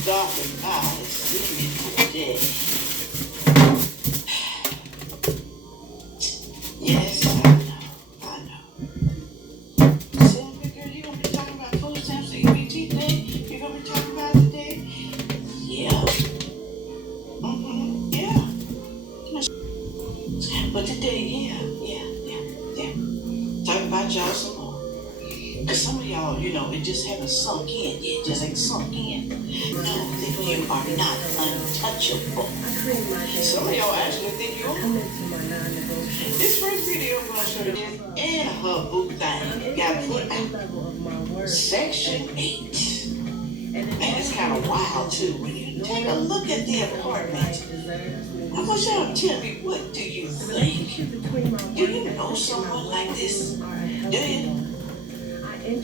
stopping by to see me today. Yes, I know. So, big girl, you gonna be talking about food stamps EBT today? You gonna be talking about it today? Yeah. Yeah. But today, yeah. Talk about y'all some more. Because some of y'all, it just haven't sunk in yet. Just ain't sunk in. Know that you are not untouchable. Some of y'all actually think you are. This first video I'm going to show you and her boo thing got put out. Section 8. Man, it's kind of wild too. When you take a look at the apartment, I want y'all to tell me, what do you think? Do you know someone like this? Do you? Then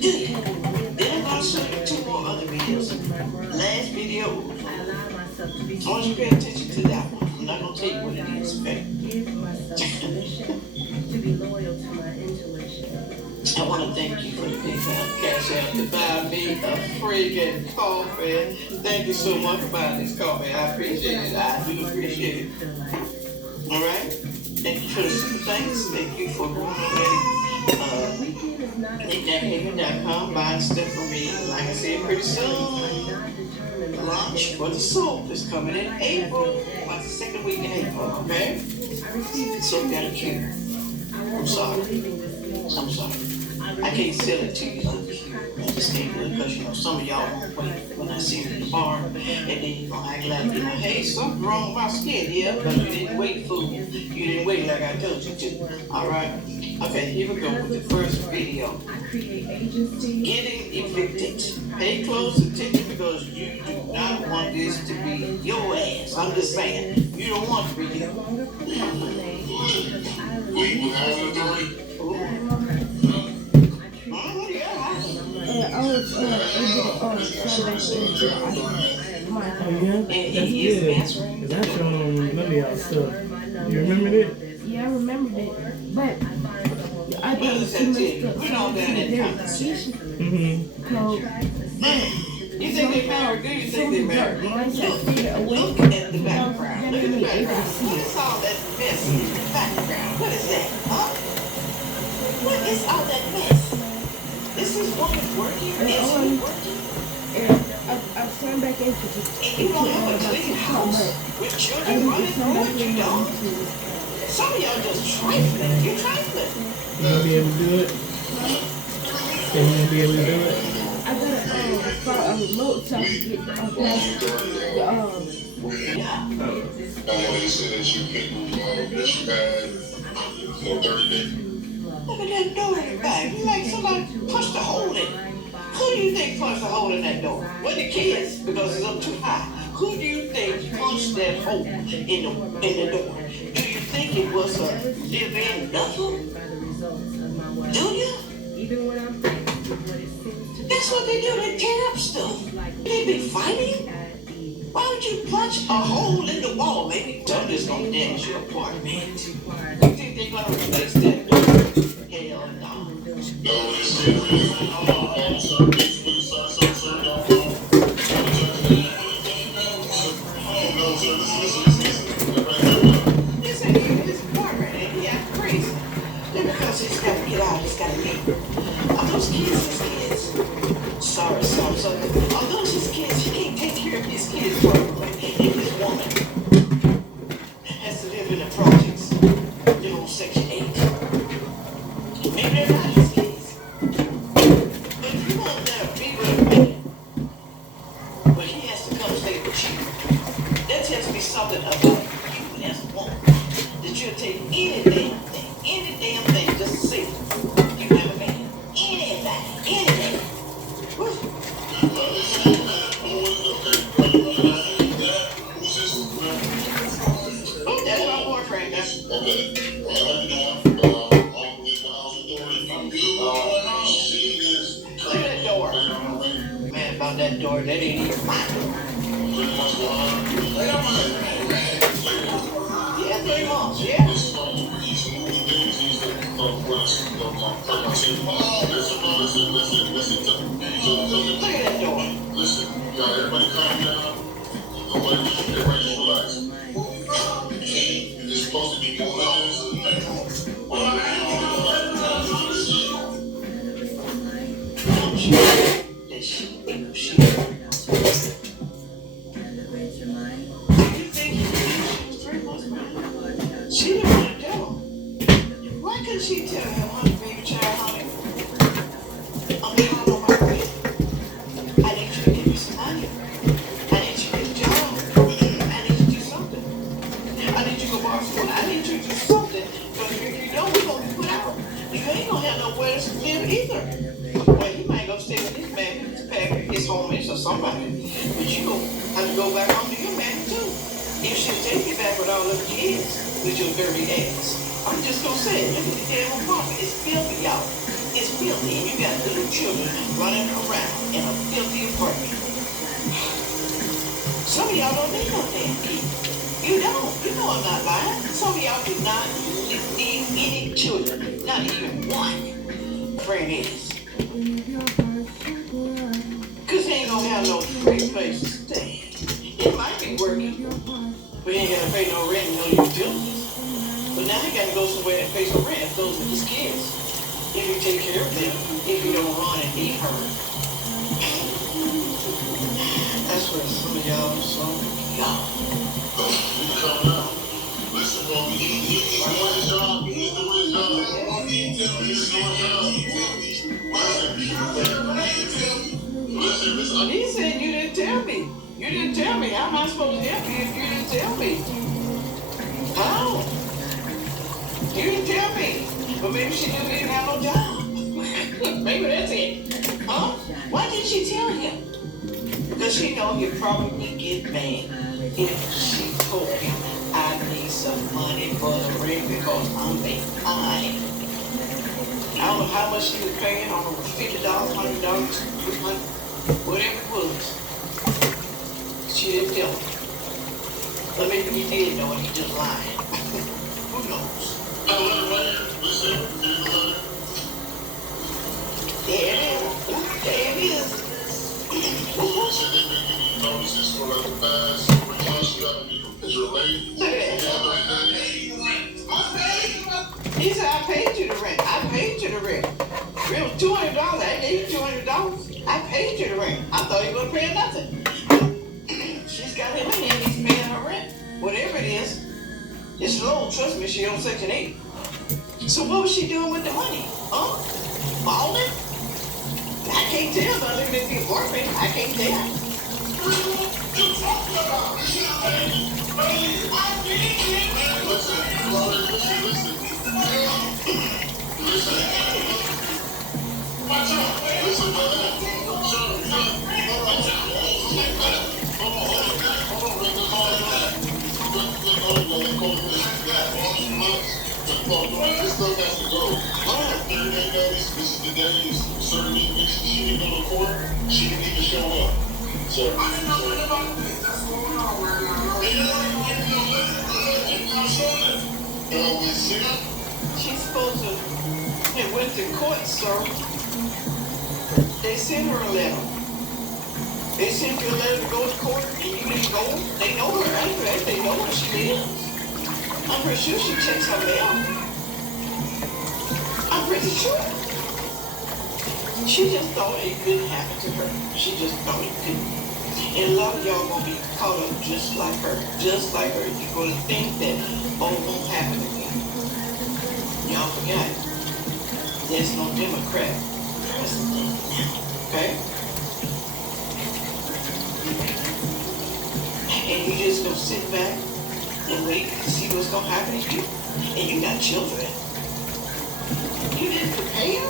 I'm going to show you 2 more other videos. Last video, I want you to pay attention to that one. I'm not going to tell you what it is, okay? I want to thank you for the big cash out to buy me a freaking coffee. Thank you so much for buying this coffee. I appreciate it. I do appreciate it. All right? Thank you for the super thanks. Thank you for going already. KoCoJellie.com, buying stuff for me. Like I said, pretty soon, launch for the soap is coming in April. Like the second week in April, okay? So we got a cure. I'm sorry. I can't sell it to you uncure. I just can't do it because, some of y'all won't wait when I see you at the bar. And then you're going to act like, hey, something wrong with my skin. Yeah, but you didn't wait, fool. You didn't wait like I told you to. All right? Okay, here we go with the first video. Getting evicted. Pay close attention because you do not want this to be your ass. I'm just saying, you don't want to be here. That's on none of y'all stuff. You remember that? Yeah, I remembered it. But I thought she messed up their decision. You think they married? Do you think they married? Look at the background. Look at the background. What is all that mess in the background? What is that? Huh? What is all that mess? This is woman working? Is she working? I turned back into the You don't have a clean house with children running through it, you don't? Some of y'all just trifling. You're trifling. You gonna be able to do it? You gonna be able to do it? I gotta find a remote so I can get Yeah. They said that you people that you had dirty. Look at that door in the back. You like somebody punched a hole in it. Who do you think punched a hole in that door? Well, the kids, because it's up too high. Who do you think punched that hole in the door? Do you think it was a live-in duffel? Do you? That's what they do. They tear up stuff. They be fighting. Why would you punch a hole in the wall? Maybe I'm just gonna damage your apartment. You think they're gonna replace that door? Hell no. This ain't even his apartment, and he act crazy. Then because he's gotta get out, he's gotta leave. Are those kids his kids? Sorry. Are those his kids? He can't take care of his kids properly. If this woman has to live in the projects, Section 8. Maybe they're not his kids. But if you want to be with a man, but he has to come stay with you, that tells me something about you as a woman. That you'll take any damn thing just to see you have a man. Anything. Woo. Oh, that's my boyfriend. Look at that door. Man, about that door, that ain't even my door. Yeah, 3 months, yeah. Look at that door. Listen, y'all, everybody calm down. That she, she. You think she was 3 months pregnant? She didn't want to tell him. Why couldn't she tell him, honey, baby child, honey? I'm tired of my rent. I need you to give me some money. I need you to get a job. I need you to do something. I need you to go borrow school. I need you to do something. Because if you don't, we're going to be put out. You ain't going to have nowhere to live either. Well, he might go stay with his man, his parent, his homies or somebody. But you go have to go back home to your man too. You should take you back with all the kids with your dirty ass. I'm just gonna say it. Look at the damn apartment. It's filthy, y'all. It's filthy, and you got little children running around in a filthy apartment. Some of y'all don't need no damn kids. You don't. You know I'm not lying. Some of y'all do not need any children. Not even one. Friend is. Cause he ain't gonna have no free place to stay. It might be working, but he ain't gotta pay no rent and no utilities. But now he gotta go somewhere and pay some rent if those with his kids. If you take care of them, if you don't run and eat her. That's where some of y'all, y'all. Come now. Listen, bro, he's doing his job. He's doing his job. He's doing his job. He said you didn't tell me. You didn't tell me. How am I supposed to help you if you didn't tell me? How? You didn't tell me. But maybe she knew he didn't have no job. Maybe that's it. Huh? Why didn't she tell him? Because she know he'd probably get mad if she told him I need some money for the rent because I'm behind. I don't know how much she was paying. I don't know, $50, $100, whatever it was. She didn't tell him. But maybe he did know and he just lied. Who knows? I letter right here. Listen, here's the letter. There it is. There it is. Said they've been giving you notices for like the past 3 months. You gotta be your lady. Look at that. He said, I paid you the rent. I paid you the rent. It was $200. I gave you $200. I paid you the rent. I thought you were paying nothing. She's got him in here. He's paying her rent. Whatever it is. It's low. Trust me, she on Section 8. So what was she doing with the money? Huh? Balling? I can't tell by looking at the apartment. I can't tell. This stuff has to go. 30-day notice. This is the day. Certain weeks she didn't go to court. She didn't even show up. So I didn't know nothing about this. That's going on right now. And you already gave me a letter. It's not showing it. She's supposed to have went to court, sir. They sent her a letter. They sent you a letter to go to court and you didn't go. They know her address. They know where she lives. I'm pretty sure she checks her mail. I'm pretty sure. She just thought it couldn't happen to her. She just thought it couldn't. And a lot of y'all gonna be caught up just like her. Just like her. You're gonna think that, oh, it won't happen again. Y'all forgot. There's no Democrat president now. Okay? And you just gonna sit back and wait to see what's gonna happen to you. And you got children. You didn't prepare.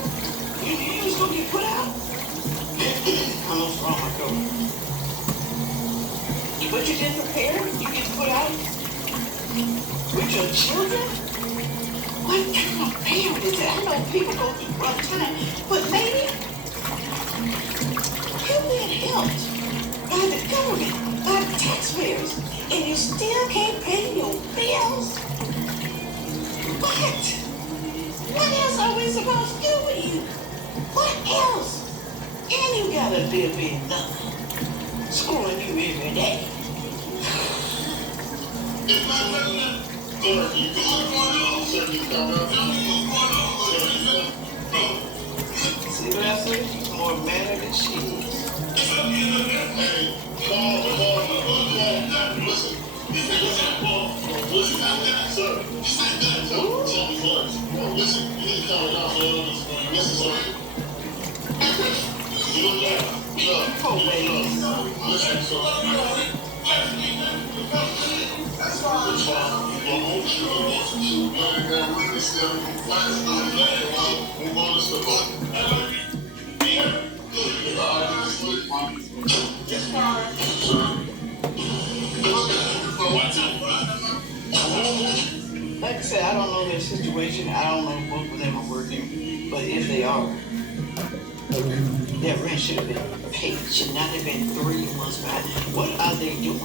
You just gonna get put out. I'm not wrong, my girl. But you didn't prepare. You get put out with your children. What kind of parent is that? I know people go through rough time, but maybe you're being helped by the government, by the taxpayers, and you still can't pay your bills. What? What else are we supposed to do with you? What else? And you gotta live in nothing. Screwing you every day. It's not nothing. See what I say? She's more mad than she is. Oh, baby. Like I said, I don't know their situation. I don't know if both of them are working, but if they are, their rent should have been paid. Should not have been 3 months behind. What are they doing?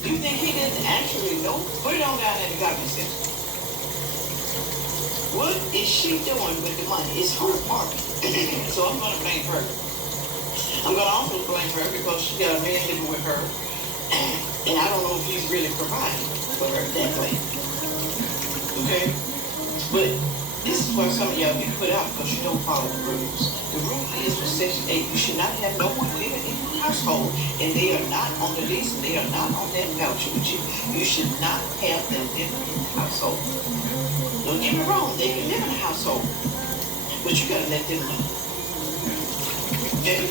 Do you think he didn't actually know? Put it on down in the comment section. What is she doing with the money? It's her apartment. So I'm going to blame her. I'm going to also blame her because she got a man living with her. And I don't know if he's really providing for her that way. Okay? But this is why some of y'all get put out because you don't follow the rules. The rule is for Section 8, you should not have no one living in your household and they are not on the list, they are not on that voucher with you. You should not have them living in the household. Don't get me wrong, they can live in a household, but you gotta let them know. Okay?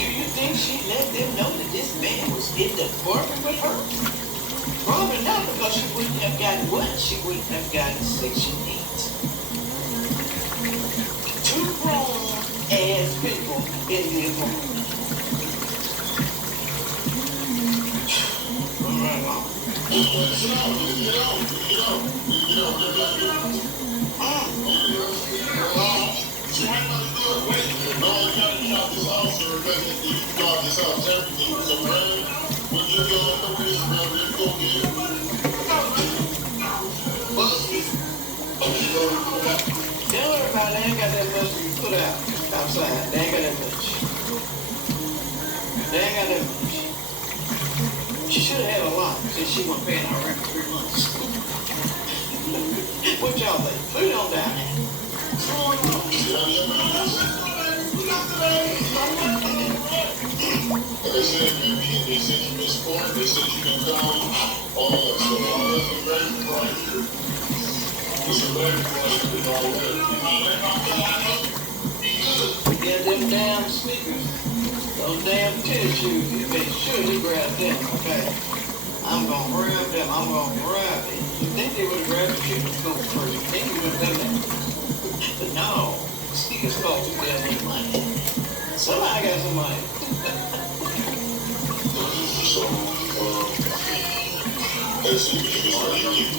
Do you think she let them know that this man was in the apartment with her? Probably not, because she wouldn't have gotten what? She wouldn't have gotten Section 8. Two grown-ass people in the apartment. Right on. Don't worry about it. They ain't got that much to put out outside. They ain't got that much. They ain't got that much. She should have had a lot since she wasn't paying her rent for 3 months. What y'all think? Put it on down there. They said you miss corn. They said you can come all that. So all that is very right here. It's a very right here. Yeah, them damn sneakers. Those damn tennis shoes. You make sure you grab them, okay? I'm gonna grab them. I'm gonna grab it. You think they would grab the shoes and go first? You think you would have done that? But no. Sneakers cost you damn much money. Somebody got some money. So, as you just start with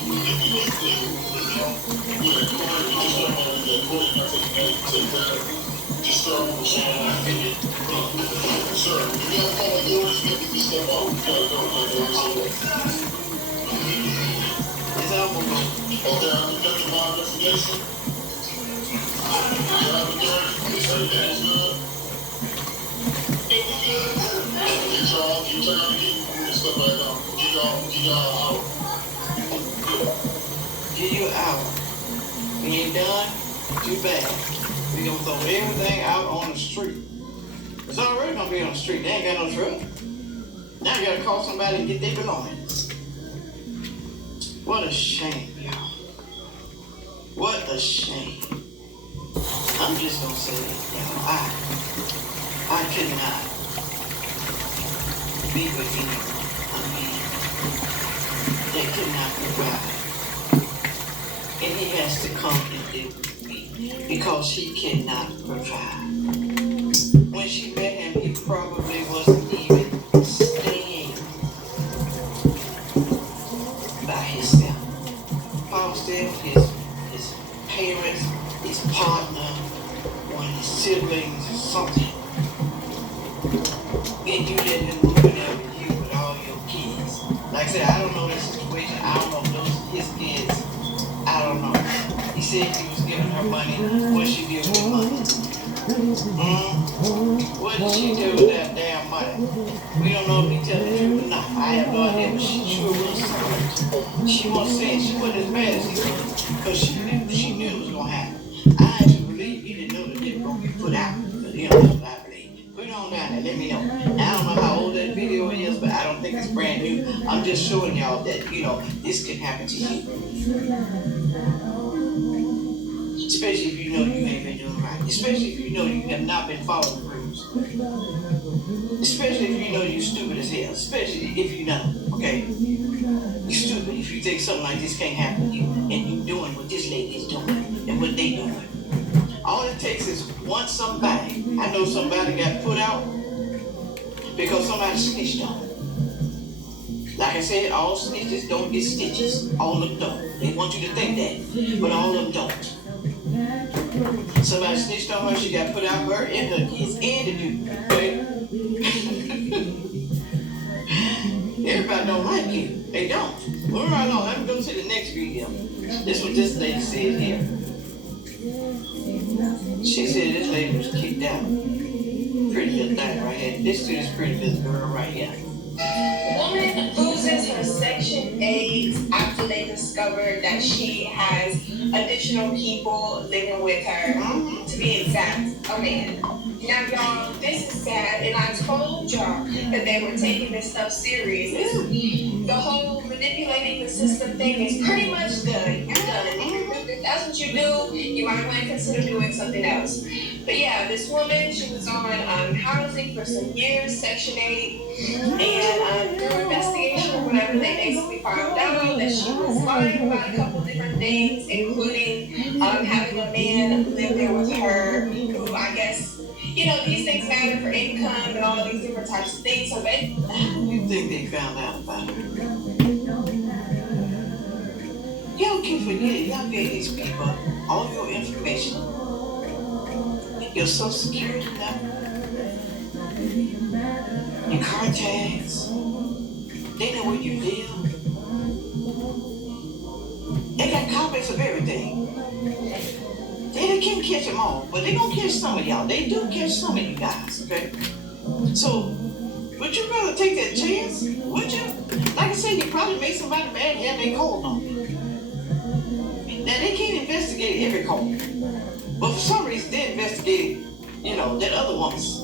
sir, if you have to yours, you have to step up. It's almost over. Okay, I'm going to get my investigation. Give you an hour. We ain't done, too bad. We gonna throw everything out on the street. It's already gonna be on the street. They ain't got no truck. Now you gotta call somebody and get their belongings. What a shame, y'all. What a shame. I'm just gonna say it, y'all. I could not be with anyone. I mean, they could not provide. And he has to come and live with me because he cannot provide. When she met him, he probably wasn't even staying by himself. Paul stayed with his parents, his partner, one of his siblings or something. And you let him move in there with you with all your kids. Like I said, I don't know that situation. I don't know if those are his kids. I don't know. He said he was giving her money. What she did with the money? What did she do with that damn money? We don't know if he telling the truth or not. I have no idea, but she sure was sorry. She wasn't saying she wasn't as mad as he was, because she knew it was going to happen. I actually believe he didn't know that they were going to be put out. But you know, that's what I believe. Put it on down there, let me know. I don't know how old that video is, but I don't think it's brand new. I'm just showing y'all that, you know, this can happen to you. Especially if you know you ain't been doing right. Especially if you know you have not been following the rules. Especially if you know you're stupid as hell. Especially if you know, okay? You're stupid if you think something like this can't happen to you and you doing what this lady is doing and what they doing. All it takes is somebody. I know somebody got put out because somebody snitched on them. Like I said, all snitches don't get stitches. All of them don't. They want you to think that, but all of them don't. Somebody snitched on her, she got put out, her and her kids, and the dude. Okay? Everybody don't like you. They don't. Moving right along, let me go to the next video. This is what this lady said here. She said this lady was kicked out. Pretty little thing right here. This is this pretty little girl right here. Woman loses her Section 8 after they discovered that she has additional people living with her. To be exact, a man. Now, y'all, this is sad, and I told y'all that they were taking this stuff serious. The whole manipulating the system thing is pretty much done. You're done. If that's what you do, you might want to consider doing something else. But yeah, this woman, she was on housing for some years, Section 8, and through investigation or whatever, they basically found out that she was lying about a couple different things, including having a man live there with her, who I guess, you know, these things matter for income and all these different types of things. So they, how do you think they found out about it? Y'all can't forget it. Y'all gave these people all your information. Your social security number. Your car tags. They know where you live. They got copies of everything. They can't catch them all, but they gonna catch some of y'all. They do catch some of you guys, okay? So, would you rather take that chance? Would you? Like I said, you probably made somebody mad, yeah, they called on you. Now, they can't investigate every call. But for some reason, they investigated, you know, that other woman's.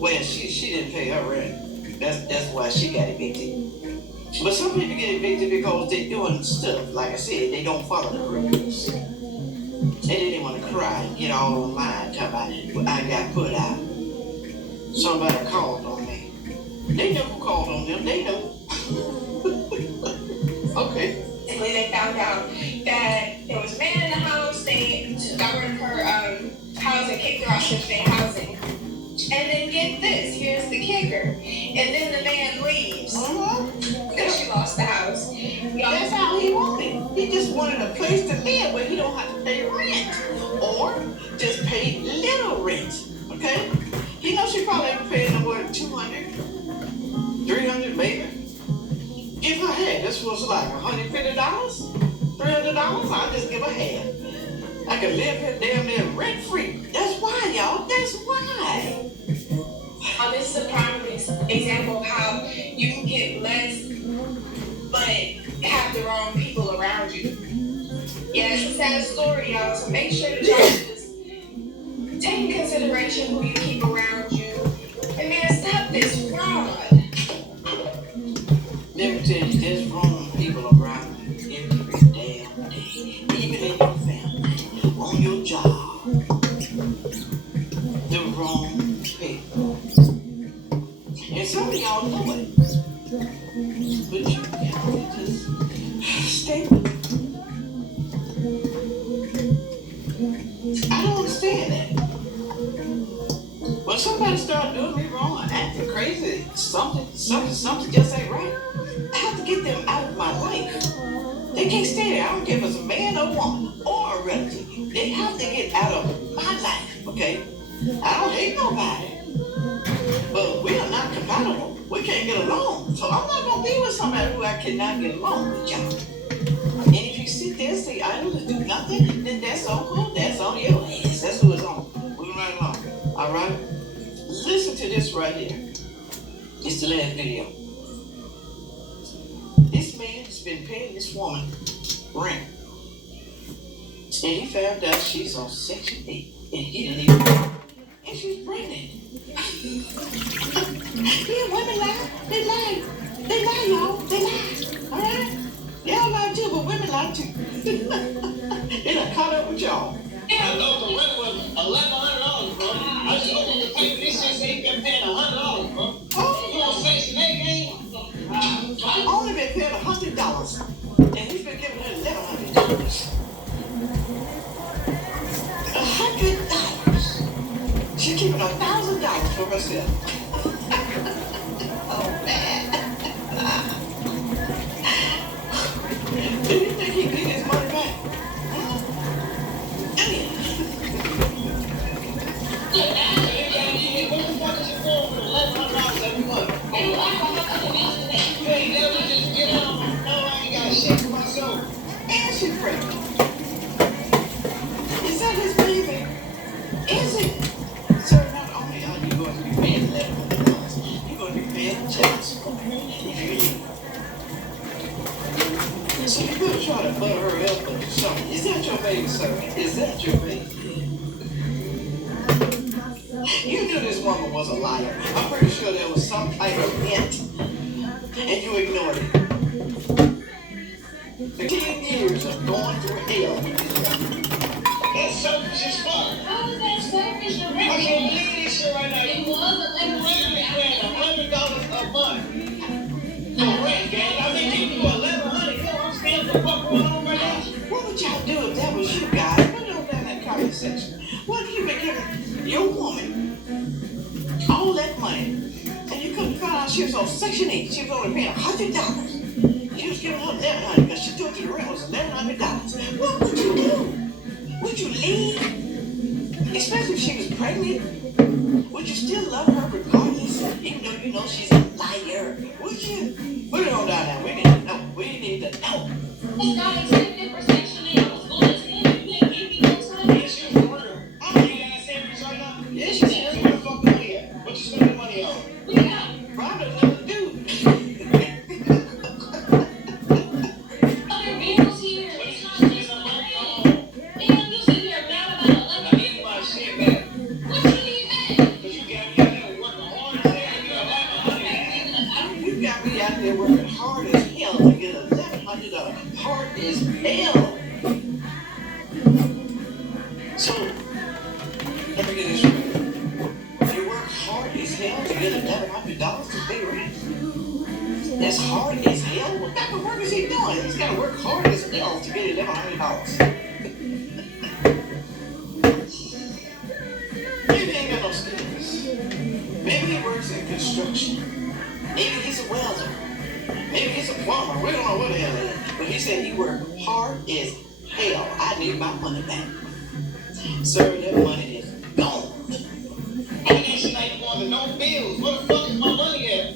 Well, she didn't pay her rent. That's why she got evicted. But some people get evicted because they're doing stuff. Like I said, they don't follow the rules. And they didn't want to cry and get all online talking about, well, I got put out. Somebody called on me. They know who called on them. They know. Okay. they found out that there was a man in the house. They got rid of her house and kicked her off of their housing. And then get this, here's the kicker. And then the man leaves. Because she lost the house. That's how he wanted. He just wanted a place to live where he don't have to pay rent. Or just pay little rent. Okay? He knows she probably ain't paying no more than $200, $300 maybe. Give her half. This was like $150, $300. I'll just give her half. I can live here damn near rent free. That's why, y'all. That's why. This is a prime example of how you can get less, but have the wrong people around you. Yeah, it's a sad story, y'all. So make sure that y'all just take in consideration who you keep around you. And man, stop this fraud. Let me tell you, there's wrong people around you every damn day. Even in your family, on your job. The wrong people. And some of y'all know it. But you gotta just stay with it. I don't understand that. When somebody starts doing me wrong or acting crazy, something just ain't right, I have to get them out of my life. They can't stay there. I don't care if it's a man or woman or a relative. They have to get out of my life, okay? I don't hate nobody. But we are not compatible. We can't get along. So I'm not going to be with somebody who I cannot get along with, y'all. And if you sit there and say idle and do nothing, then that's on cool. That's on your ass. That's who it's on. We're right this right here. It's the last video. This man has been paying this woman rent. And he found out she's on Section 8. And he didn't even know. And she's pregnant. Yeah, women lie. They lie. They lie, y'all. They lie. Alright? Y'all lie too, but women lie too. They done caught up with y'all. I know the rent was $1,100, bro. I just opened the paper. This shit say he been paying $100, bro. Oh, You on Section 8, ain't? I've only been paying $100. And he's been giving her $1,100. $100. She's keeping $1,000 for herself. Oh man. Do you think he get his money back? What the fuck is you doing with $1,100 every month? You ain't never just get out. No, I ain't got shit for myself. And she's pregnant. Is that his baby? Is it? Sir, not only are you going to be paying $1,100, you're going to be paying child support if you leave. So you're going to try to butter her up or something. Is that your baby, sir? Is that your baby? You knew this woman was a liar. I'm pretty sure there was some type of hint, and you ignored it. 15 years of going through hell. That's selfish as fuck. How is that selfish? The I rent can't believe this shit right now. it was $100 a month. For rent, gang. I mean, you do $1,100. You don't understand what the fuck going on right now? What would y'all do if that was you guys? Put it on down in that comment section. What if you been giving your woman all that money, and you couldn't find out she was on Section 8? She was only paying $100. You was giving her $1,100 because she told you the rent was $1,100. What would you do? Would you leave? Especially if she was pregnant? Would you still love her regardless? Even though you know she's a liar? Would you? Put it on down there. We need to know. We need to know. It's not accepted for Section 8. I was going to tell you. You ain't give me no time. This shit for real. You ain't got savings right now? Yes, So you where should. the fuck the money at? What you spending the money on? We got Probably another dude. other vehicles here. What It's you not spending just the money money. on? Damn, you sit here mad about I need my shit back. what you need back? Cause you got me out there working hard as hell to get $1,100. You got me out there working hard as hell to get $1,100. Hard as hell. So, let me get this straight. You work hard as hell to get $1,100 to pay rent? That's hard as hell? What type of work is he doing? He's got to work hard as hell to get $1,100. Maybe he ain't got no skills. Maybe he works in construction. Maybe he's a welder. Maybe he's a plumber. We don't know what the hell it is. But he said he worked hard as hell. I need my money back. Sir, that money is gone. I mean, that shit ain't going to no bills. Where the fuck is my money at?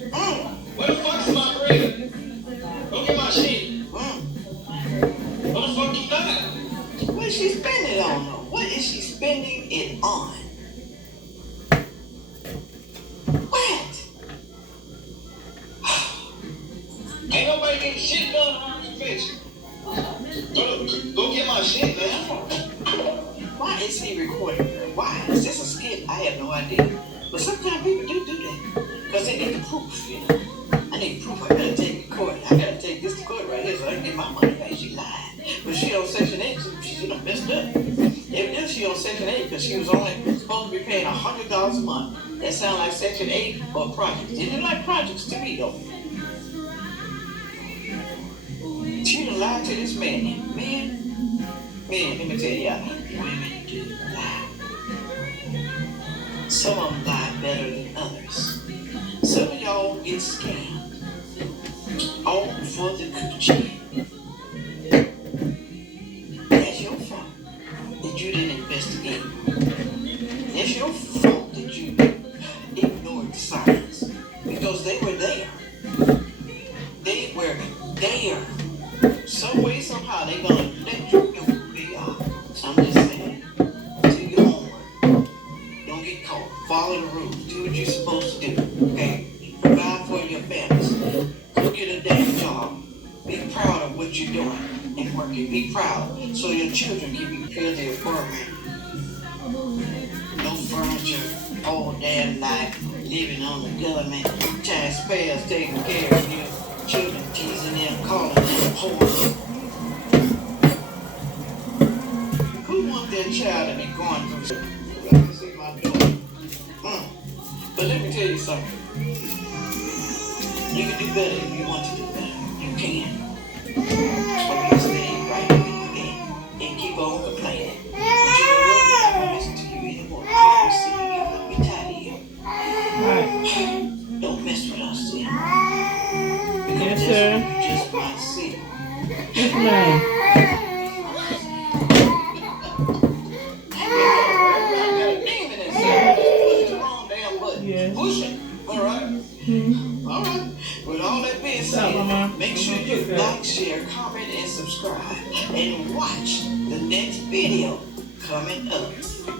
Where the fuck is my bread? Go get my shit. Where the fuck you got? What is she spending it on, though? What is she spending it on? What? Ain't nobody getting shit done around this bitch. Go get my shit, man. Why is he recording her? Why? Is this a skit? I have no idea. But sometimes people do that. Because they need the proof, you know. I need proof. I gotta take it to court. I gotta take this to court right here so I can get my money back. She lied. But she on Section 8, she done messed up. Evidently she on Section 8 because she was only supposed to be paying $100 a month. That sounds like Section 8 or projects. Didn't look like projects to me, though. She done lied to this man. Man, let me tell y'all, women do lie. Some of them lie better than others. Some of y'all get scammed. All for the coochie. That's your fault that you didn't investigate. That's your fault that you ignored the signs. Because they were there. They were there. Some way, somehow, they gonna let you know who they are. I'm just saying. Do your homework. Don't get caught. Follow the rules. Do what you're supposed to work and be proud so your children can be prepared their program. No furniture, all damn life, living on the government, taxpayers taking care of you, children teasing them, calling them poor. Who wants their child to be going through something? Let me see my daughter. But let me tell you something. You can do better if you want to do better. You can. But you stay right where you at and keep on complaining. But you know what? We're not going to listen to you anymore. Because we see you got to be tired of you. Don't mess with us, see? Because Yes, that's sir. what you just might see. Yes, ma'am. Yes. Push it. All right. All right. With all that being said, make sure you like, share, comment, and subscribe, and watch the next video coming up.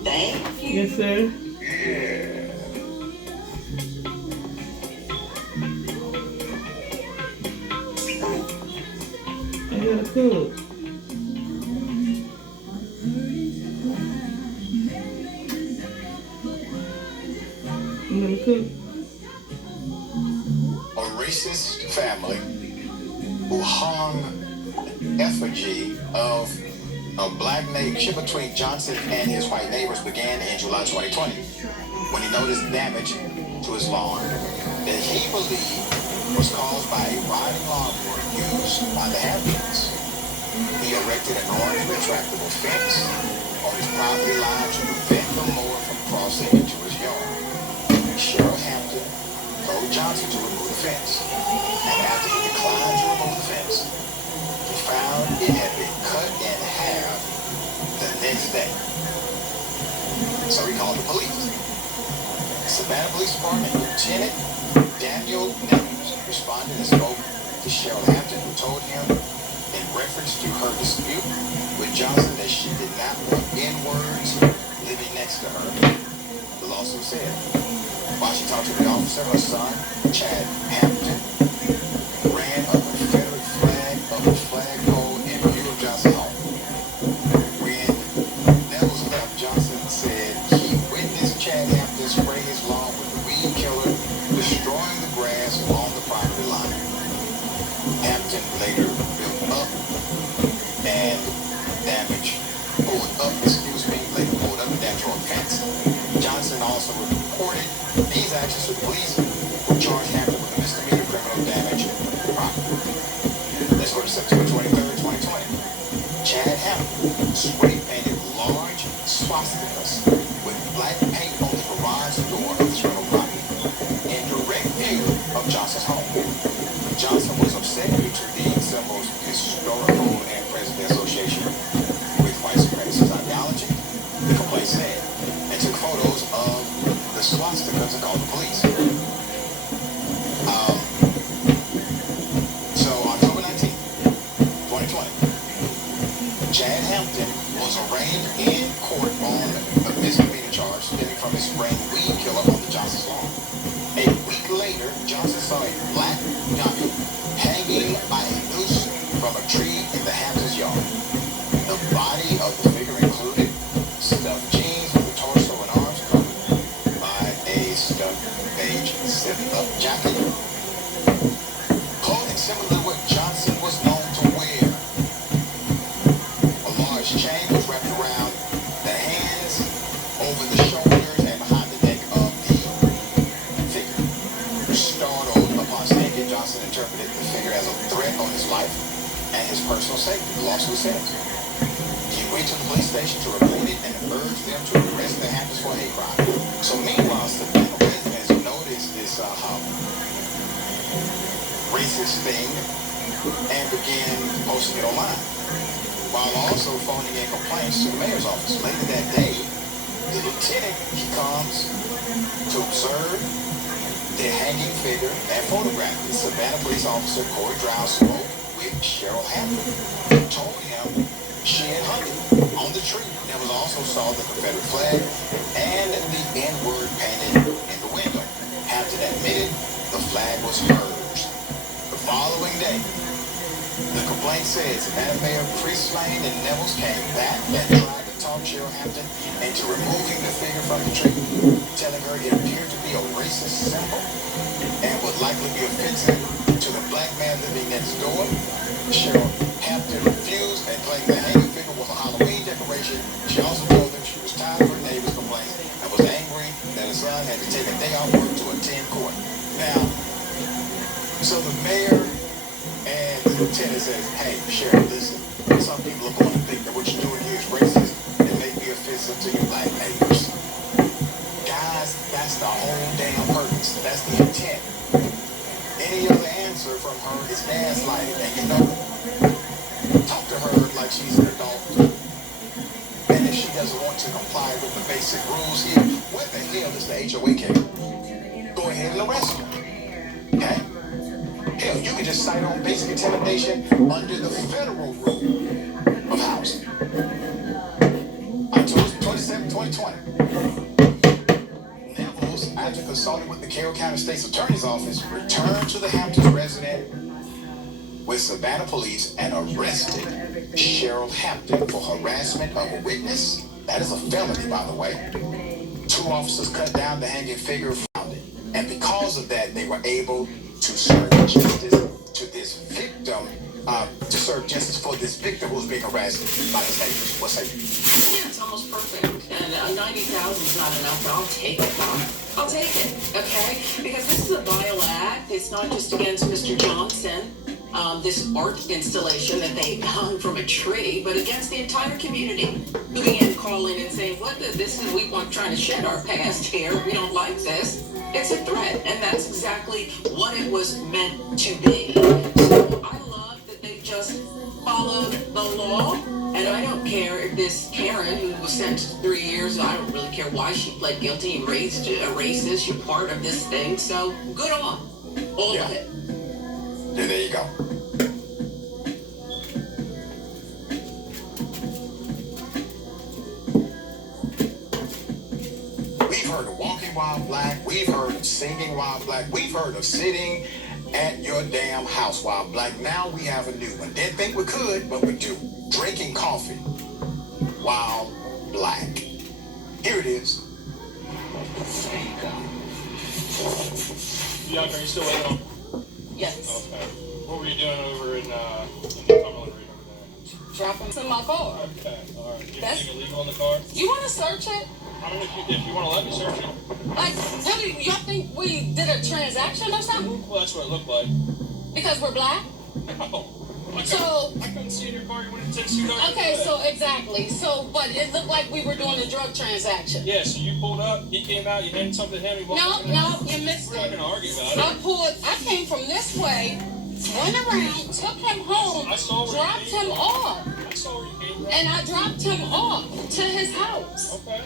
Thank you. Yes, sir. I gotta cook. I'm gonna cook. A racist family who hung effigy of a black ship between Johnson and his white neighbors began in July 2020 when he noticed damage to his lawn that he believed was caused by a riding lawnmower used by the Hamptons. He erected an orange retractable fence on his property line to prevent the mower from crossing into his yard. Sheriff Hampton told Johnson to remove the fence, and after he declined to remove the fence, he found it had been cut in half the next day. So he called the police. Savannah Police Department Lieutenant Daniel Nevins responded and spoke to Sheriff Hampton, who told him in reference to her dispute with Johnson that she did not want N-words living next to her. The lawsuit said, while she talked to the officer, her son, Chad Hampton, ran a Confederate flag up a flagpole in view of Johnson's home. When Neville left, Johnson said he witnessed Chad Hampton spray his lawn with a weed killer, destroying the grass along the property line. Hampton later built up and pulled up and damaged a fence. Johnson also reported these actions to the police, who charged Hampton with misdemeanor criminal damage to property. Let's go to September 23rd, 2020. Chad Hampton spray painted large swastikas with black paint on the garage door of his rental property in direct view of Johnson's home. Johnson was upset due to the symbol's historical and present association with white supremacist ideology, the complaint said, and took photos of the swastikas and called the police. So October 19th, 2020, Chad Hampton was arraigned in court on a misdemeanor charge stemming from his spraying weed killer on the Johnson's lawn. A week later, Johnson saw a black dummy hanging by a noose from a tree in the Hamptons' yard. The body of the figure included stuffed jeans with the torso and arms covered by a stuffed beige zip-up jacket. Clothing similar to what Johnson was known to wear. A large chain was wrapped around the hands, over the shoulders, and behind the neck of the figure. Startled upon seeing it, Johnson interpreted the figure as a threat on his life and his personal safety, the lawsuit says. He went to the police station to report it and urged them to arrest the Hamptons for a hate crime. So meanwhile, Savannah residents noticed this racist thing and began posting it online, while also phoning in complaints to the mayor's office. Later that day, the lieutenant, he comes to observe the hanging figure and photograph it. Savannah police officer Corey Drow spoke with Cheryl Hampton, told him she had hung it on the tree. There was also saw the Confederate flag and the N-word painted in the window. Hampton admitted the flag was hers. The following day, The complaint says that Mayor Chris Lane and Nevels came back and tried to talk Cheryl Hampton into removing the figure from the tree, telling her it appeared to be a racist symbol and would likely be offensive to the black man living next door. Cheryl Hampton refused and claimed the hanging figure was a Halloween decoration. She also told them she was tired of her neighbor's complaints and was angry that her son had to take a day off work to attend court. Now, so the mayor and the lieutenant says, hey, Cheryl, listen, some people are going to think that what you're doing here is racist and may be offensive to your black neighbors. Guys, that's the whole damn purpose. That's the intent. Any other answer from her is gaslighting. And you know, talk to her like she's an adult. And if she doesn't want to comply with the basic rules here, where the hell is the HOA cable? Go ahead and arrest her. Okay? Hell, you can just cite on basic intimidation under the federal rule of housing. October 27, 2020. Nevels, after consulting with the Carroll County State's Attorney's Office, returned to the Hamptons resident with Savannah police and arrested Cheryl Hampton for harassment of a witness. That is a felony, by the way. 2 officers cut down the hanging figure found it. And because of that, they were able to serve justice to this victim, to serve justice for this victim who's being harassed by his neighbors. What's that? Yeah, it's almost perfect. And 90,000 is not enough, but I'll take it, Mom. I'll take it, okay? Because this is a vile act. It's not just against Mr. Johnson, this art installation that they hung from a tree, but against the entire community who began calling and saying, we want trying to shed our past here. We don't like this. It's a threat, and that's exactly what it was meant to be. So I love that they just followed the law, and I don't care if this Karen, who was sentenced to 3 years, I don't really care why she pled guilty and raised a racist. You're part of this thing, so good on all of it. Yeah, there you go. We've heard of walking while black. We've heard of singing while black. We've heard of sitting at your damn house while black. Now we have a new one. Didn't think we could, but we do. Drinking coffee while black. Here it is. There you go. Bianca, are you still waiting on? Yes. Okay. What were you doing over in Cumberland Reed over there? Dropping some in my car. Okay, all right. That's- Anything illegal in the car? You want to search it? I don't know if you want to let me search it. Like, what do y'all think we did a transaction or something? Well, that's what it looked like. Because we're black? No. I couldn't see in your car. You went into $2. Okay, so exactly. So, but it looked like we were doing a drug transaction. Yeah, so you pulled up, he came out, you handed something to him, he walked No, you missed We're not it. going to argue about it. I came from this way, went around, took him home, I saw where you dropped came him from. off. I saw where you came from. And I dropped him off to his house. Okay.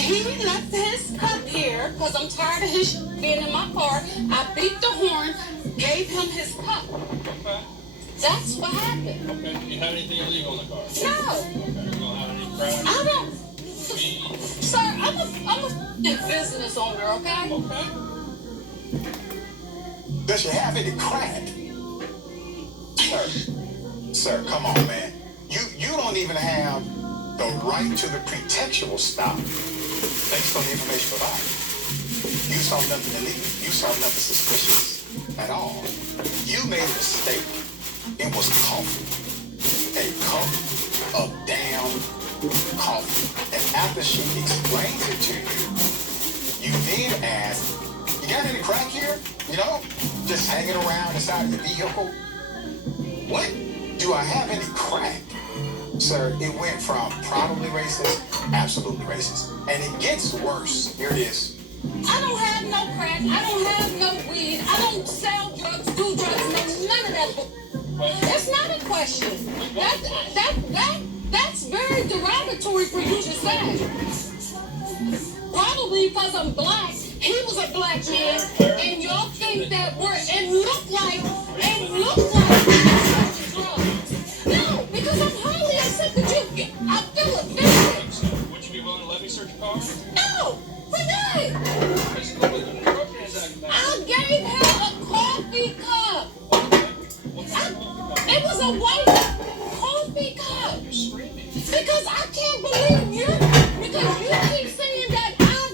He left his cup here because I'm tired of his being in my car. I beat the horn, gave him his cup. Okay. That's what happened. Okay. Do you have anything illegal in the car? No, Okay. You don't have any crack? I don't. Weed? Sir, I'm a business owner, okay? Okay. Does she have any crack? Sir, come on, man. You don't even have the right to the pretextual stop. Thanks for the information provided. You saw nothing illegal. You saw nothing suspicious at all. You made a mistake. It was coffee. A cup of damn coffee. And after she explains it to you, you then ask, you got any crack here? You know, just hanging around inside of the vehicle? What? Do I have any crack? Sir, it went from probably racist, absolutely racist. And it gets worse. Here it is. I don't have no crack. I don't have no weed. I don't sell drugs, do drugs, no, none of that. It's not a question. That's very derogatory for you to say. Probably because I'm black. He was a black man, and y'all think that and look like no, because I'm highly upset that I feel offended. So, would you be willing to let me search your car? No, for that. I gave him a coffee cup. It was a a white coffee cup. Because I can't believe you. Because you keep saying that I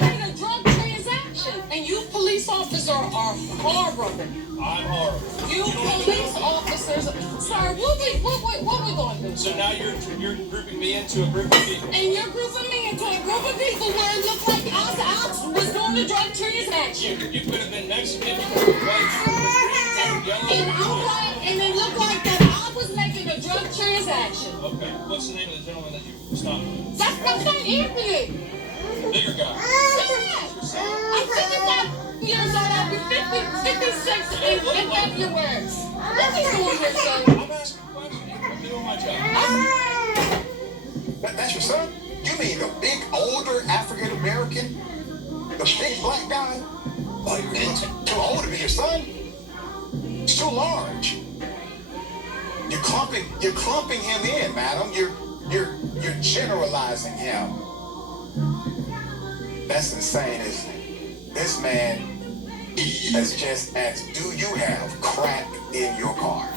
made a drug transaction. And you police officers are horrible. I'm horrible. You police officers, sir, what we going to do? So now you're grouping me into a group of people. And you're grouping me into a group of people where it looked like I was doing a drug transaction. You could have been Mexican. You could have been white. And it looked like that I was making a drug transaction. Okay. What's the name of the gentleman that you stopped with? That's Anthony. Bigger guy. Yeah. I'm 55 years old. I'll be 56 in February. What are you doing here, son? I'm asking questions. I'm doing my job. That's your son? You mean the big, older African-American? The big black guy? Oh, he looks too old to be your son? He's too large. You're clumping him in, madam. You're generalizing him. That's insane, isn't it? This man has just asked, do you have crack in your car?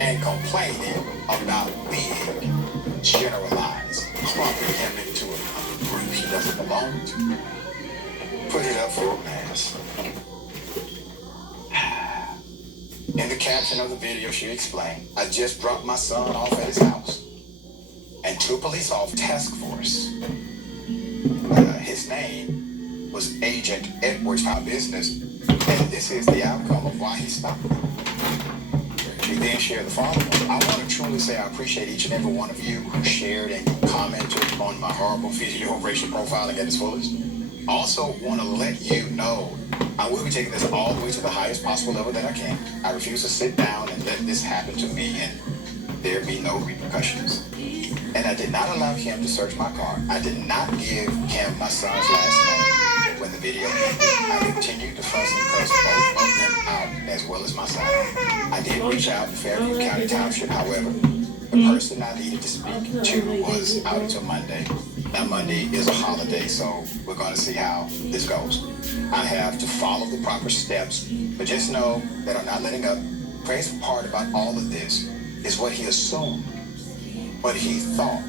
And complaining about being generalized, clumping him into a group he doesn't belong to. Put it up for a mass. In the caption of the video, she explained, I just dropped my son off at his house and two police off task force. His name was Agent Edwards, our business, and this is the outcome of why he stopped. We then shared the following. I want to truly say I appreciate each and every one of you who shared and commented on my horrible video of racial profiling at its fullest. Also want to let you know I will be taking this all the way to the highest possible level that I can. I refuse to sit down and let this happen to me and there be no repercussions. And I did not allow him to search my car. I did not give him my son's last name when the video ended. I continued to fuss and cuss both of them out as well as my son. I did reach out to Fairview County Township, however. The person I needed to speak to was out until Monday. Now Monday is a holiday, so we're going to see how this goes. I have to follow the proper steps, but just know that I'm not letting up. Crazy part about all of this is what he assumed, what he thought.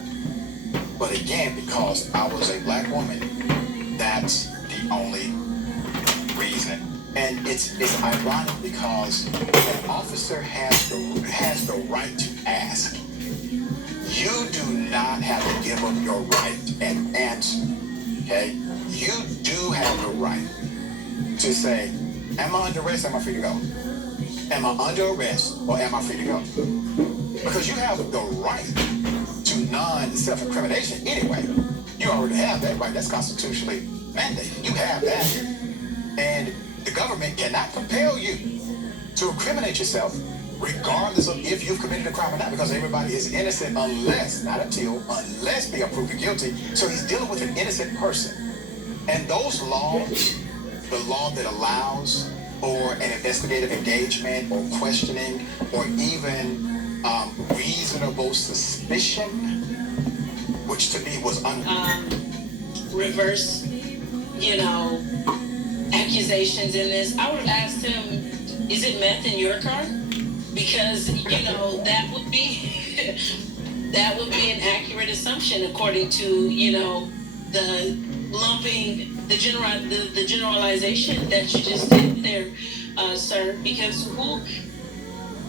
But again, because I was a black woman, that's the only reason. And it's ironic because an officer has the right to ask. You do not have to give up your right and answer, okay? You do have the right to say, am I under arrest or am I free to go? Am I under arrest or am I free to go? Because you have the right to non-self-incrimination anyway. You already have that right. That's constitutionally mandated. You have that. And the government cannot compel you to incriminate yourself regardless of if you've committed a crime or not, because everybody is innocent unless they are proven guilty. So he's dealing with an innocent person. And those laws, the law that allows for an investigative engagement or questioning or even reasonable suspicion, which to me was reverse, accusations in this. I would have asked him, is it meth in your car? Because, that would be an accurate assumption according to, the lumping, the generalization that you just did there, sir. Because who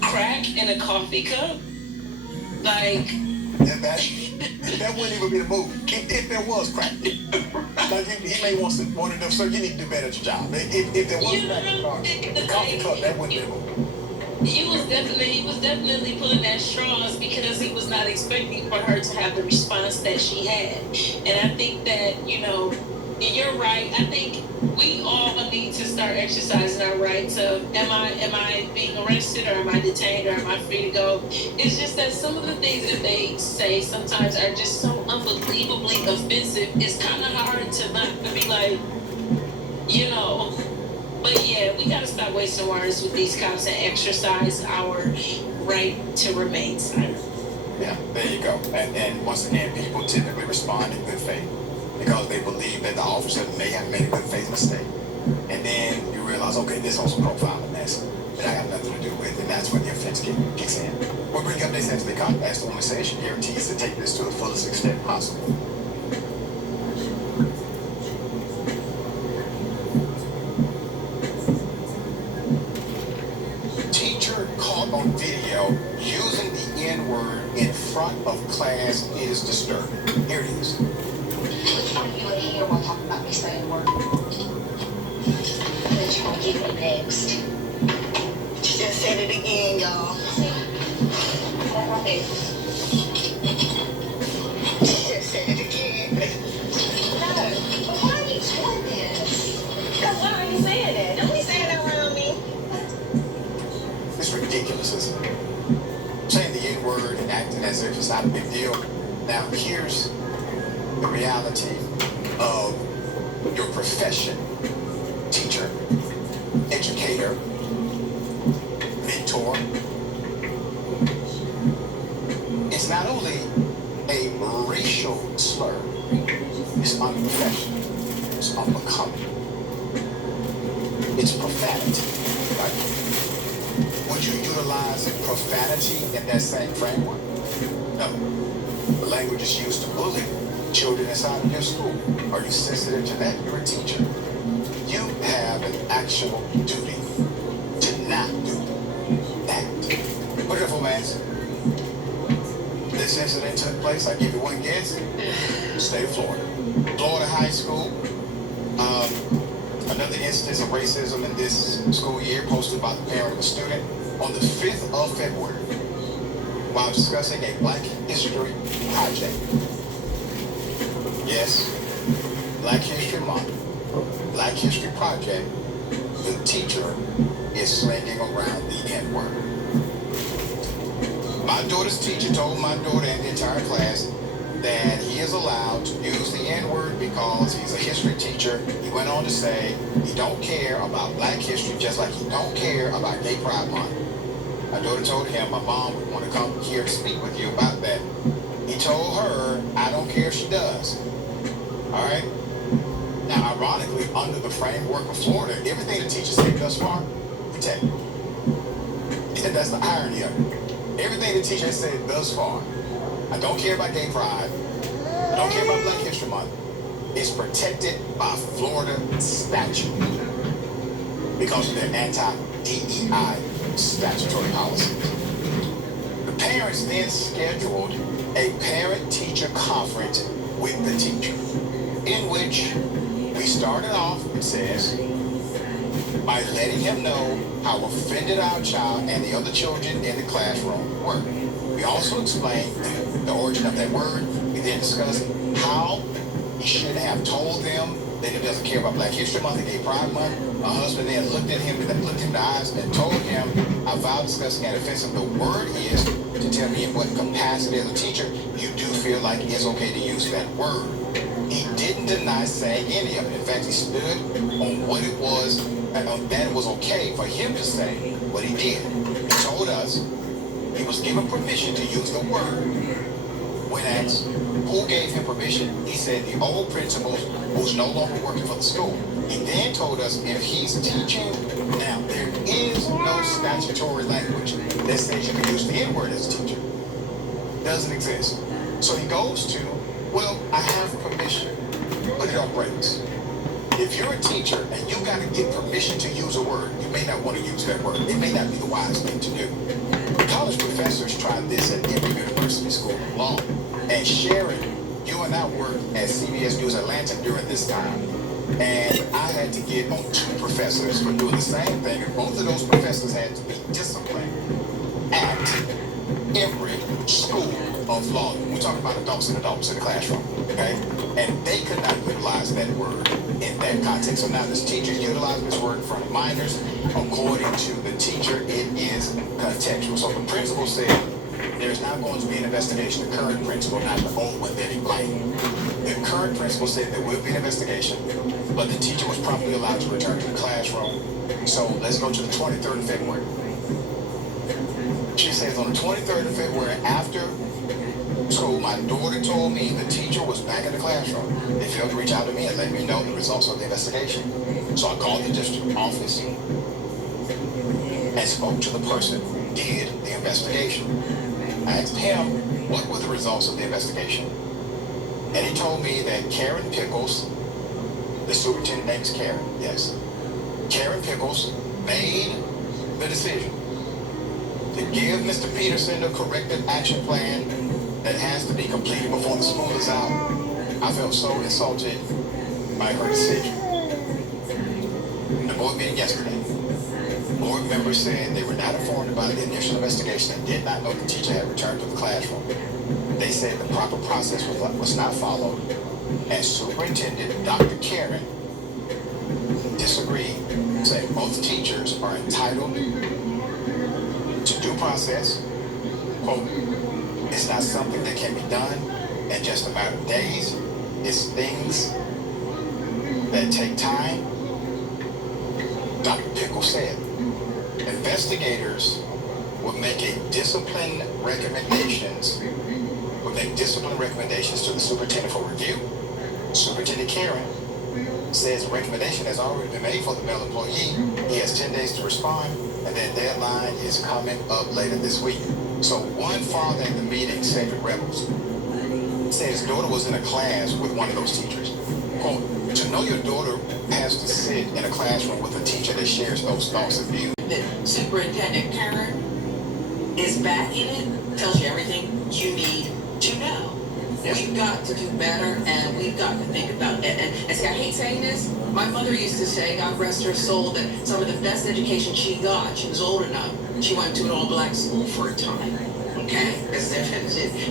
crack in a coffee cup? Like, that wouldn't even be the move. If there was crack, like he may want to know, sir, you need to do better at your job. If there was crack in the coffee cup, that wouldn't be the move. He was definitely pulling at straws because he was not expecting for her to have the response that she had. And I think that, you're right. I think we all need to start exercising our rights of am I being arrested or am I detained or am I free to go? It's just that some of the things that they say sometimes are just so unbelievably offensive. It's kind of hard to not be like, But yeah, we gotta stop wasting words with these cops and exercise our right to remain silent. Yeah, there you go. And once again, people typically respond in good faith because they believe that the officer may have made a good faith mistake. And then you realize, okay, this was a profiling mess. that I have nothing to do with, and that's when the offense kicks in. We'll bring updates as they come. As the woman says, she guarantees to take this to the fullest extent possible. Teacher caught on video using the N-word in front of class is disturbing. Here it is. Which one of you in here will talk about me saying word? That you won't give me next. She just said it again, y'all. That right there. She just said it again. No, but why are you doing this? Because why are you saying that? Don't be saying that around me. It's ridiculous, isn't it? Saying the N-word and acting as if it's not a big deal. Now, here's the reality of your profession. Teacher, educator, mentor. It's not only a racial slur, it's unprofessional, it's unbecoming. It's profanity, right? Would you utilize profanity in that same framework? No. The language is used to bully children inside of your school. Are you sensitive to that? You're a teacher. You have an actual duty to not do that. Put it up for mass. This incident took place, I give you one guess, state of Florida. Florida high school. Another instance of racism in this school year posted by the parent of a student on the 5th of February while discussing a Black History project. Yes, Black History Month, Black History Project, the teacher is slinging around the N-word. My daughter's teacher told my daughter and the entire class that he is allowed to use the N-word because he's a history teacher. He went on to say he don't care about Black history just like he don't care about Gay Pride Month. My daughter told him my mom would want to come here to speak with you about that. He told her, I don't care if she does. All right? Now, ironically, under the framework of Florida, everything the teacher said thus far, protect. And that's the irony of it. Everything the teacher has said thus far, I don't care about Gay Pride, I don't care about Black History Month, is protected by Florida statute because of their anti-DEI statutory policies. The parents then scheduled a parent-teacher conference with the teacher, in which we started off, it says, by letting him know how offended our child and the other children in the classroom were. We also explained the origin of that word. We then discussed how he should have told them that he doesn't care about Black History Month and Gay Pride Month. My husband then looked in the eyes and told him how vile, disgusting, and offensive the word is to tell me in what capacity as a teacher you do feel like it's okay to use that word. He didn't deny saying any of it. In fact, he stood on what it was, and that it was okay for him to say what he did. He told us he was given permission to use the word. When asked who gave him permission, he said the old principal who's no longer working for the school. He then told us if he's teaching, now there is no statutory language that says you can use the N-word as a teacher. Doesn't exist. So he goes to, well, I have permission. Put it on brakes. If you're a teacher and you got to get permission to use a word, you may not want to use that word. It may not be the wise thing to do. College professors try this at every university school of law. And Sharon, you and I worked at CBS News Atlanta during this time. And I had to get on 2 professors for doing the same thing. And both of those professors had to be disciplined at every school of law. We're talking about adults in the classroom, okay? And they could not utilize that word in that context. So now this teacher utilizing this word in front of minors. According to the teacher, it is contextual. So the principal said there's not going to be an investigation. The current principal, not the old one that he blamed. The current principal said there will be an investigation, but the teacher was promptly allowed to return to the classroom. So let's go to the 23rd of February. She says on the 23rd of February, after school, my daughter told me the teacher was back in the classroom. They failed to reach out to me and let me know the results of the investigation. So I called the district office. and spoke to the person who did the investigation. I asked him, what were the results of the investigation? And he told me that Karen Pickles, the superintendent name is Karen, yes. Karen Pickles made the decision to give Mr. Peterson a corrective action plan that has to be completed before the school is out. I felt so insulted by her decision. In the board meeting yesterday, board members said they were not informed about the initial investigation and did not know the teacher had returned to the classroom. They said the proper process was not followed, and Superintendent Dr. Karen disagreed, saying both teachers are entitled to due process. Quote, it's not something that can be done in just a matter of days. It's things that take time. Dr. Pickle said, investigators will make discipline recommendations to the superintendent for review. Superintendent Karen says recommendation has already been made for the male employee. He has 10 days to respond, and that deadline is coming up later this week. So one father at the meeting, Cedric Rebels, said his daughter was in a class with one of those teachers. Quote, to know your daughter has to sit in a classroom with a teacher that shares those thoughts and views. That Superintendent Karen is back in it, tells you everything you need to know. Yeah. We've got to do better, and we've got to think about it. And see, I hate saying this. My mother used to say, God rest her soul, that some of the best education she got, she was old enough, she went to an all-black school for a time, okay?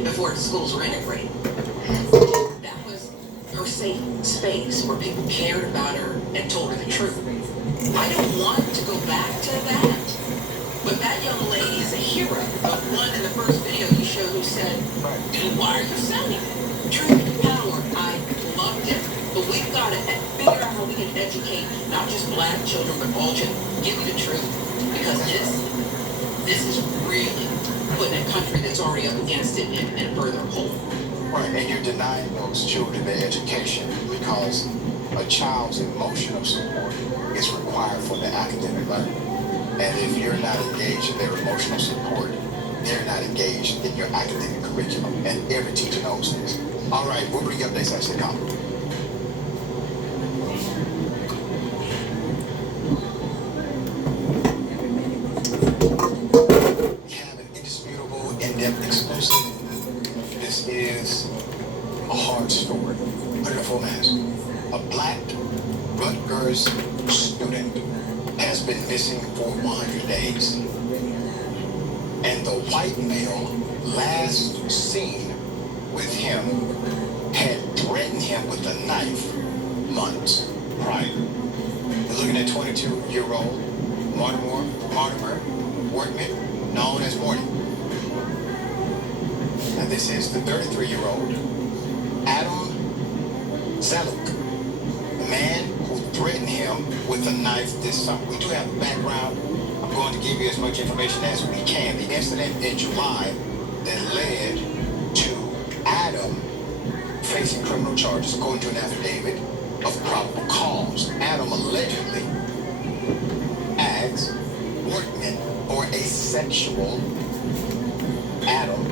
Before the schools were integrated. That was her safe space where people cared about her and told her the truth. I don't want to go back to that. But that young lady is a hero. The one in the first video you showed who said, dude, why are you selling it? Truth and power. I loved it. But we've got to figure out how we can educate not just black children, but all children. Give me the truth. Because this is really putting a country that's already up against it in a further hole. Right, and you're denying those children their education because a child's emotional support is required for their academic learning. And if you're not engaged in their emotional support, they're not engaged in your academic curriculum. And every teacher knows this. All right, we'll bring you updates as they come. We have an indisputable, in-depth exclusive. This is a hard story. Put it in full mask. A black Rutgers student has been missing for 100 days. And the white male last seen with him had threatened him with a knife months prior. We're looking at 22-year-old Mortimer Workman, known as Morty. And this is the 33-year-old Adam Zaluk, the man who threatened him with a knife this summer. We do have a background. I'm going to give you as much information as we can. The incident in July that led to Adam facing criminal charges, according to an affidavit of probable cause. Adam allegedly asked Workman for a sexual. Adam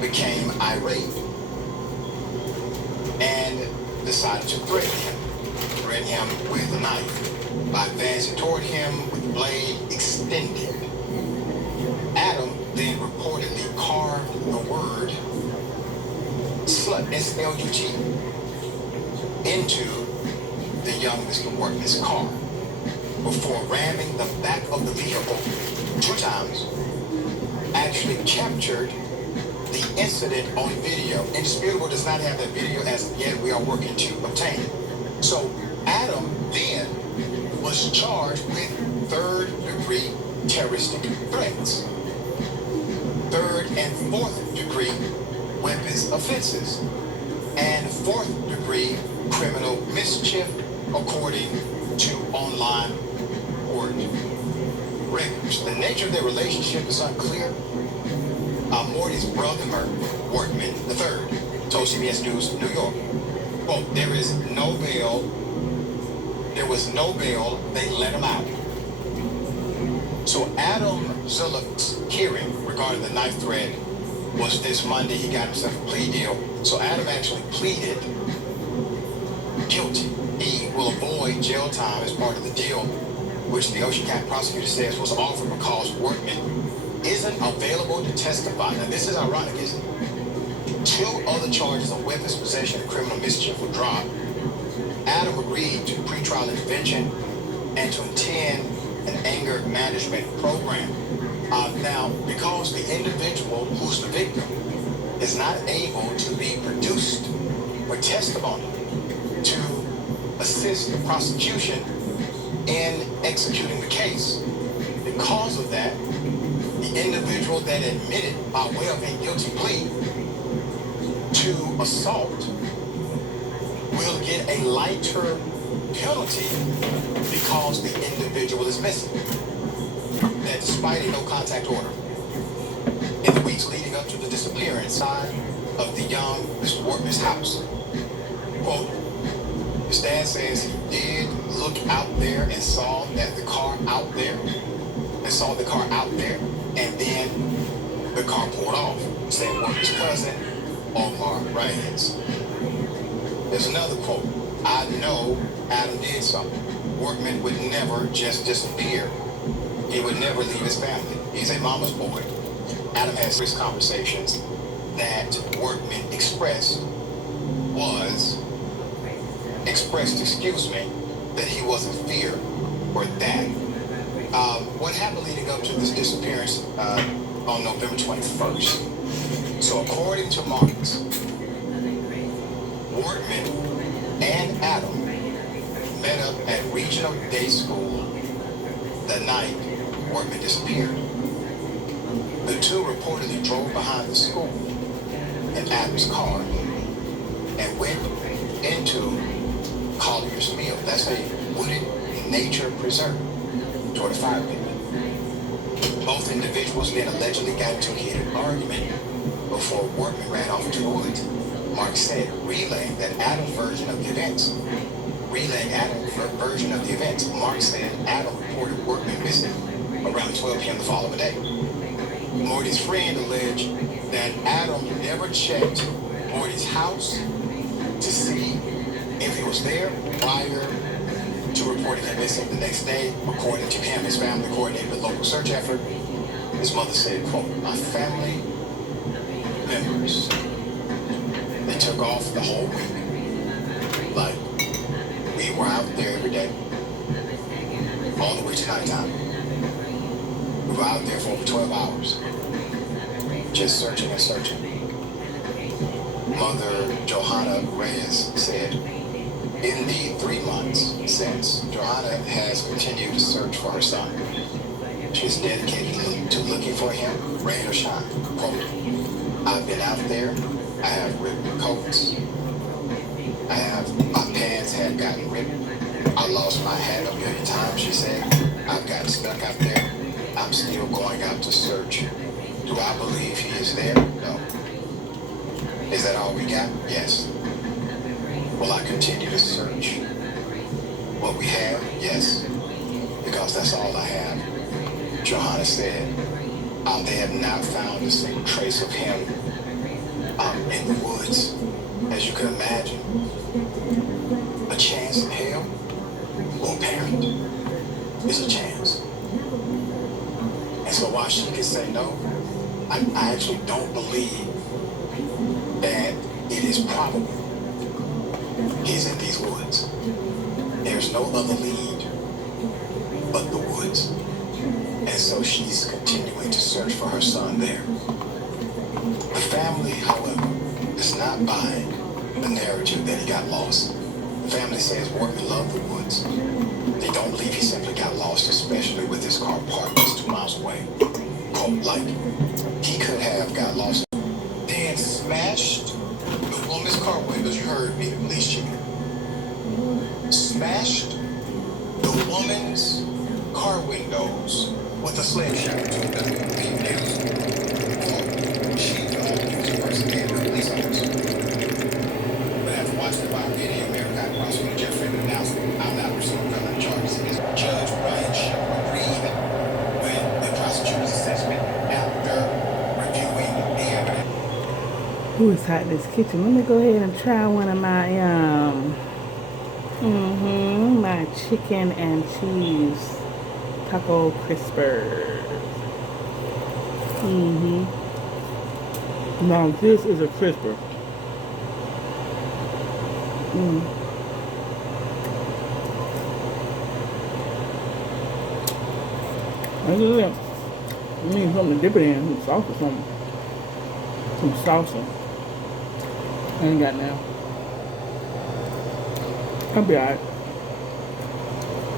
became irate and decided to threaten him with a knife by advancing toward him with the blade extended. Adam then reportedly carved the word slut, S-L-U-T, into the young Mr. Workman's car before ramming the back of the vehicle 2 times, actually captured the incident on video. Indisputable does not have that video as of yet. We are working to obtain it. So Adam then was charged with 3rd-degree terroristic threats, 3rd and 4th-degree weapons offenses, and 4th-degree criminal mischief, according to online court records. The nature of their relationship is unclear. Morty's brother, Workman III, told CBS News New York, quote, there was no bail, they let him out. So Adam Zulek's hearing regarding the knife threat was this Monday. He got himself a plea deal. So Adam actually pleaded guilty. He will avoid jail time as part of the deal, which the Ocean County prosecutor says was offered because Workman isn't available to testify. Now, this is ironic, isn't it? 2 other charges of weapons possession and criminal mischief were dropped. Adam agreed to pretrial intervention and to attend an anger management program. Now, because the individual who's the victim is not able to be produced for testimony to assist the prosecution in executing the case, because of that, the individual that admitted by way of a guilty plea to assault will get a lighter penalty because the individual is missing. That despite a no-contact order, in the weeks leading up to the disappearance of the young Mr. Workman's house, quote, his dad says he did look out there and saw that the car out there, and then the car pulled off. Said Workman's cousin, Omar Reyes. There's another quote. I know Adam did something. Workman would never just disappear. He would never leave his family. He's a mama's boy. Adam has these conversations that Workman expressed, that he was in fear or that. What happened leading up to this disappearance on November 21st? So according to Marks, Workman and Adam met up at Regional Day School the night Workman disappeared. The two reportedly drove behind the school in Adam's car and went into Collier's Mill. That's a wooded nature preserve toward a fire pit. Both individuals then allegedly got into a heated argument before Workman ran off into the woods. Mark said, relaying Adam's version of the events. Mark said Adam reported Workman missing around 12 p.m. the following day. Morty's friend alleged that Adam never checked Morty's house to see if he was there prior to reporting him missing the next day. According to him, his family coordinated a local search effort. His mother said, quote, my family members, they took off the whole week. Like, we were out there every day, all the way to nighttime. We were out there for over 12 hours, just searching and searching. Mother Johanna Reyes said, in the 3 months since, Johanna has continued to search for her son. She's dedicated to looking for him, rain or shine. Quote, I've been out there, I have ripped coats, my pants had gotten ripped, I lost my hat 1,000,000 times, she said. I've gotten stuck out there, I'm still going out to search. Do I believe he is there? No. Is that all we got? Yes. Will I continue to search what we have? Yes. Because that's all I have. Johanna said, they have not found a single trace of him in the woods. As you can imagine, a chance in hell or a parent is a chance. And so while she can say no, I actually don't believe that it is probable he's in these woods. There's no other lead but the woods. And so she's continuing to search for her son there. The family, however, is not buying the narrative that he got lost. The family says Workman loved the woods. They don't believe he simply got lost, especially with his car parked just 2 miles away. Quote, like, he could have got lost. Then smashed the woman's car windows. You heard me, the police chief. Smashed the woman's car windows with a sledgehammer. She was a person named the police officer. But after watching the live video, American prosecutor Jeff Freeman announced out loud pursuing criminal charges against Judge Ryan Shepard agreed when Oh, it's hot in this kitchen. Let me go ahead and try one of my my chicken and cheese taco crispers. Now this is a crisper. Look at that. You need something to dip it in, some sauce or something. Some salsa. I ain't got now. I'll be alright.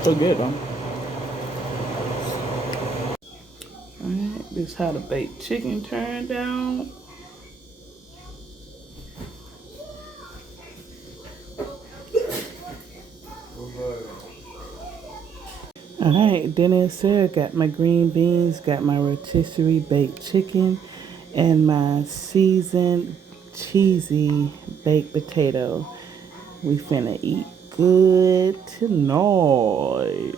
So good though. Alright, this is how the baked chicken turned out. Alright, dinner is served. Got my green beans, got my rotisserie baked chicken, and my seasoned cheesy baked potato. We finna eat good tonight.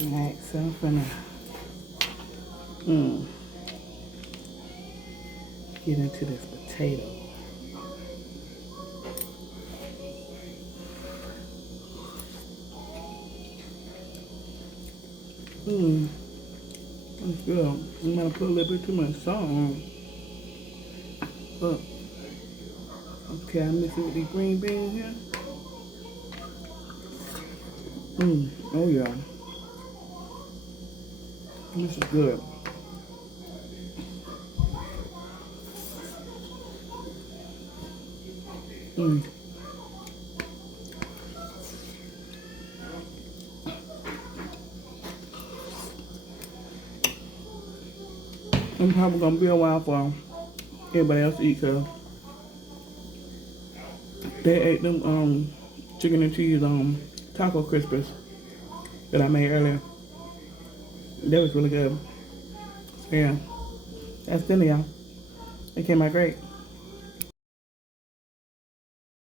Alright, so I'm finna get into this potato. That's good. I'm gonna put a little bit too much salt on. But okay, I mix it with these green beans here. Oh yeah. This is good. I'm probably gonna be a while for everybody else to eat, cause they ate them chicken and cheese taco crispers that I made earlier. That was really good. Yeah, that's dinner, y'all. It came out great.